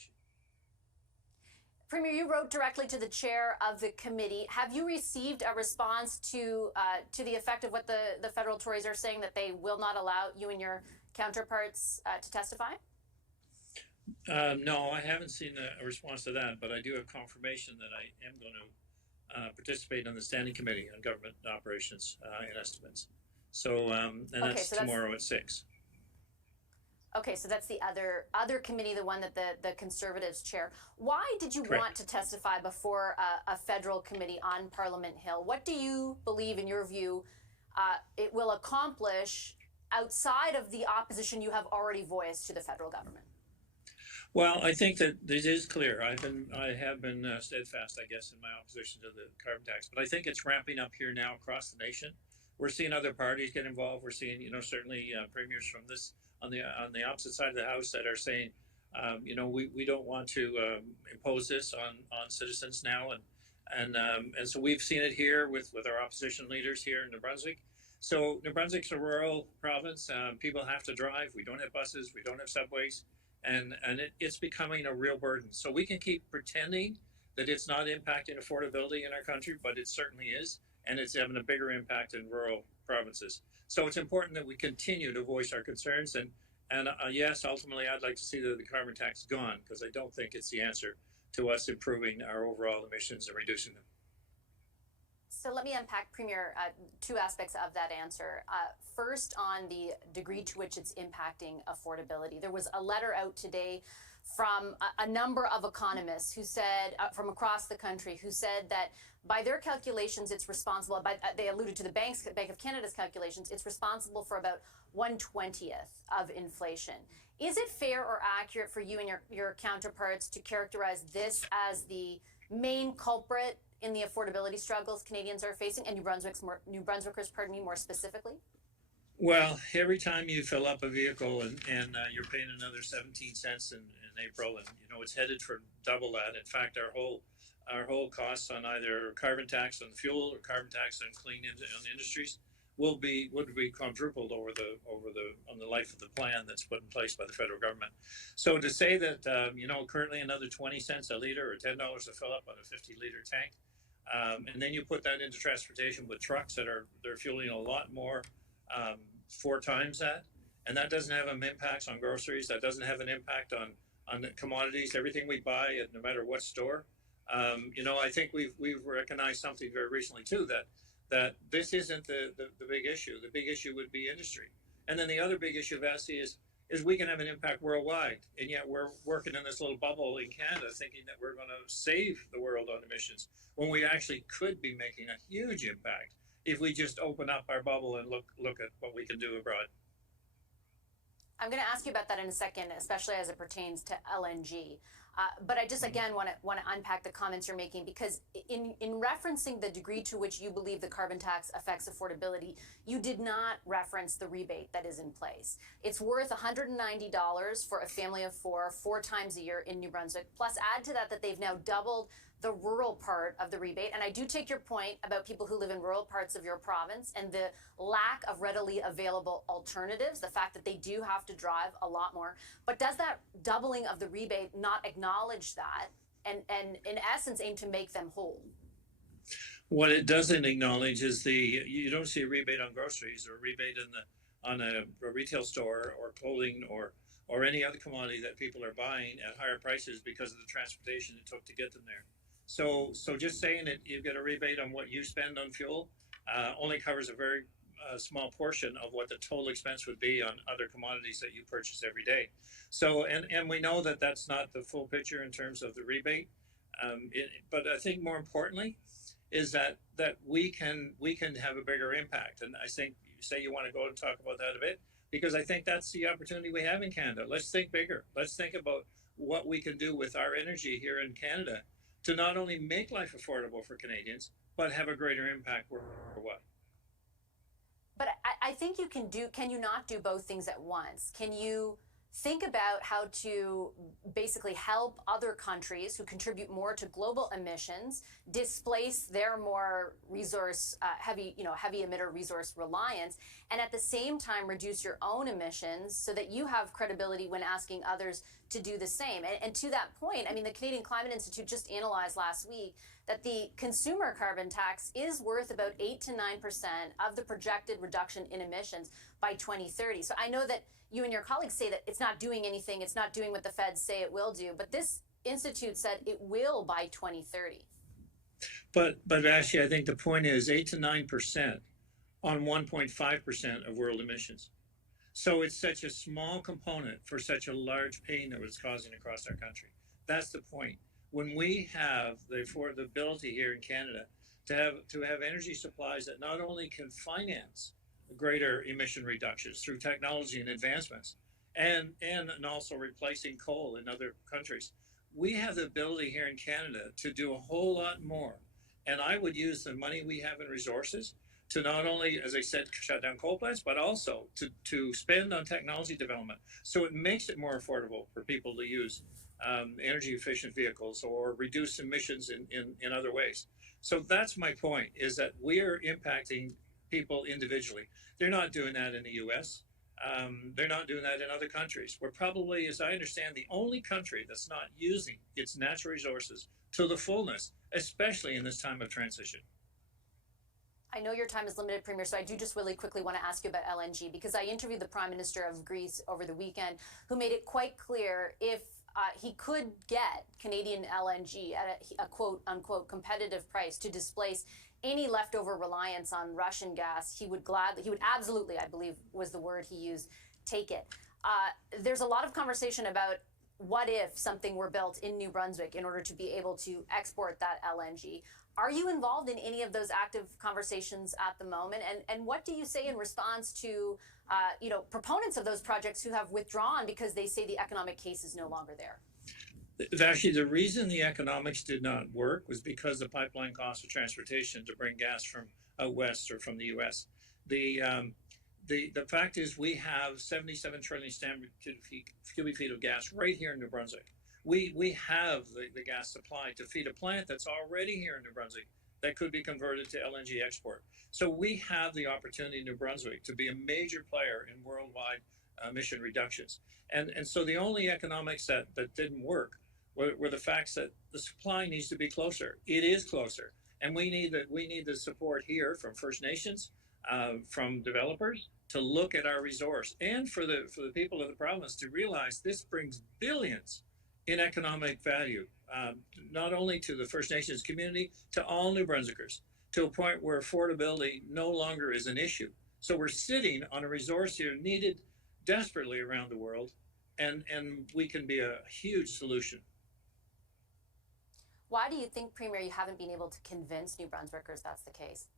discussion. Premier, you wrote directly to the chair of the committee. Have you received a response to the effect of what the federal Tories are saying, that they will not allow you and your counterparts to testify? No, I haven't seen a response to that, but I do have confirmation that I am going to participate on the Standing Committee on Government Operations and Estimates. So, and that's tomorrow at 6. Okay, so that's the other committee, the one that the Conservatives chair. Why did you Correct. want to testify before a federal committee on Parliament Hill? What do you believe, in your view, it will accomplish outside of the opposition you have already voiced to the federal government? Well, I think that this is clear. I have been steadfast, I guess, in my opposition to the carbon tax. But I think it's ramping up here now across the nation. We're seeing other parties get involved. We're seeing, certainly premiers from this on the opposite side of the house that are saying, we don't want to impose this on citizens now, and so we've seen it here with our opposition leaders here in New Brunswick. So New Brunswick's a rural province. People have to drive. We don't have buses. We don't have subways. And it's becoming a real burden. So we can keep pretending that it's not impacting affordability in our country, but it certainly is, and it's having a bigger impact in rural provinces. So it's important that we continue to voice our concerns. And yes, ultimately, I'd like to see the carbon tax gone, because I don't think it's the answer to us improving our overall emissions and reducing them. So let me unpack, Premier, two aspects of that answer. First, on the degree to which it's impacting affordability. There was a letter out today from a number of economists who said, from across the country, who said that by their calculations, it's responsible, they alluded to the Bank of Canada's calculations, it's responsible for about 1/20th of inflation. Is it fair or accurate for you and your counterparts to characterize this as the main culprit in the affordability struggles Canadians are facing, and New Brunswickers, more specifically? Well, every time you fill up a vehicle and you're paying another 17 cents in April, and it's headed for double that. In fact, our whole costs on either carbon tax on fuel or carbon tax on on industries would be quadrupled on the life of the plan that's put in place by the federal government. So to say that currently another 20 cents a liter or $10 to fill up on a 50-liter tank, and then you put that into transportation with trucks they're fueling a lot more, 4 times that, and that doesn't have an impact on groceries. That doesn't have an impact on the commodities, everything we buy at no matter what store. I think we've recognized something very recently too, that this isn't the big issue. The big issue would be industry, and then the other big issue of ESSI is we can have an impact worldwide, and yet we're working in this little bubble in Canada thinking that we're going to save the world on emissions, when we actually could be making a huge impact if we just open up our bubble and look at what we can do abroad. I'm going to ask you about that in a second, especially as it pertains to LNG. But I just, again, want to unpack the comments you're making, because in referencing the degree to which you believe the carbon tax affects affordability, you did not reference the rebate that is in place. It's worth $190 for a family of 4 times a year in New Brunswick. Plus, add to that they've now doubled the rural part of the rebate. And I do take your point about people who live in rural parts of your province and the lack of readily available alternatives, the fact that they do have to drive a lot more. But does that doubling of the rebate not acknowledge that and in essence aim to make them whole? What it doesn't acknowledge is you don't see a rebate on groceries or a rebate on a retail store or clothing or any other commodity that people are buying at higher prices because of the transportation it took to get them there. So just saying that you get a rebate on what you spend on fuel only covers a very small portion of what the total expense would be on other commodities that you purchase every day. So and we know that that's not the full picture in terms of the rebate. But I think more importantly is that we can have a bigger impact. And I think you say you want to go and talk about that a bit, because I think that's the opportunity we have in Canada. Let's think bigger. Let's think about what we can do with our energy here in Canada to not only make life affordable for Canadians, but have a greater impact worldwide. But I think can you not do both things at once? Can you think about how to basically help other countries who contribute more to global emissions displace their more resource heavy, heavy emitter resource reliance, and at the same time reduce your own emissions so that you have credibility when asking others to do the same. And to that point, I mean, the Canadian Climate Institute just analyzed last week that the consumer carbon tax is worth about 8 to 9% of the projected reduction in emissions by 2030. So I know that you and your colleagues say that it's not doing anything, it's not doing what the feds say it will do, but this institute said it will by 2030. But actually, I think the point is 8 to 9% on 1.5% of world emissions. So it's such a small component for such a large pain that it's causing across our country. That's the point. When we have the affordability here in Canada to have energy supplies that not only can finance greater emission reductions through technology and advancements, and also replacing coal in other countries, we have the ability here in Canada to do a whole lot more. And I would use the money we have in resources to not only, as I said, shut down coal plants, but also to spend on technology development. So it makes it more affordable for people to use energy efficient vehicles or reduce emissions in other ways. So that's my point, is that we are impacting people individually. They're not doing that in the US. They're not doing that in other countries. We're probably, as I understand, the only country that's not using its natural resources to the fullness, especially in this time of transition. I know your time is limited, Premier, so I do just really quickly want to ask you about LNG, because I interviewed the Prime Minister of Greece over the weekend, who made it quite clear if he could get Canadian LNG at a quote unquote competitive price to displace any leftover reliance on Russian gas, he would absolutely, I believe was the word he used, take it. There's a lot of conversation about what if something were built in New Brunswick in order to be able to export that LNG. Are you involved in any of those active conversations at the moment? And what do you say in response to proponents of those projects who have withdrawn because they say the economic case is no longer there? Actually, the reason the economics did not work was because the pipeline cost of transportation to bring gas from out west or from the U.S. The fact is we have 77 trillion standard cubic feet of gas right here in New Brunswick. We have the gas supply to feed a plant that's already here in New Brunswick that could be converted to LNG export. So we have the opportunity in New Brunswick to be a major player in worldwide emission reductions. And so the only economics that didn't work were the facts that the supply needs to be closer. It is closer, and we need the support here from First Nations, from developers to look at our resource, and for the people of the province to realize this brings billions in economic value, not only to the First Nations community, to all New Brunswickers, to a point where affordability no longer is an issue. So we're sitting on a resource here needed desperately around the world, and we can be a huge solution. Why do you think, Premier, you haven't been able to convince New Brunswickers that's the case?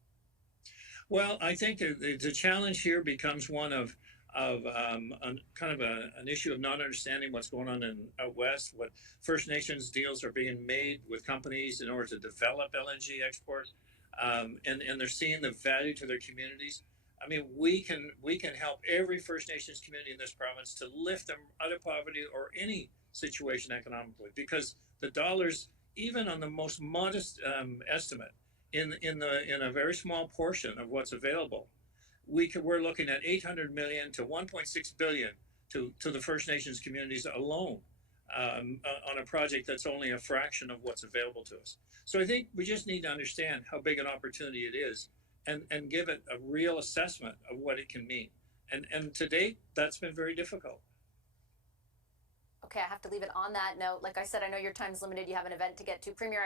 Well, I think the challenge here becomes one of kind of an issue of not understanding what's going on out west, what First Nations deals are being made with companies in order to develop LNG exports, and they're seeing the value to their communities. I mean, we can help every First Nations community in this province to lift them out of poverty or any situation economically, because the dollars, even on the most modest estimate, in a very small portion of what's available, we're looking at 800 million to 1.6 billion to the First Nations communities alone, on a project that's only a fraction of what's available to us. So I think we just need to understand how big an opportunity it is, and give it a real assessment of what it can mean. And to date, that's been very difficult. Okay, I have to leave it on that note. Like I said, I know your time's limited. You have an event to get to. Premier,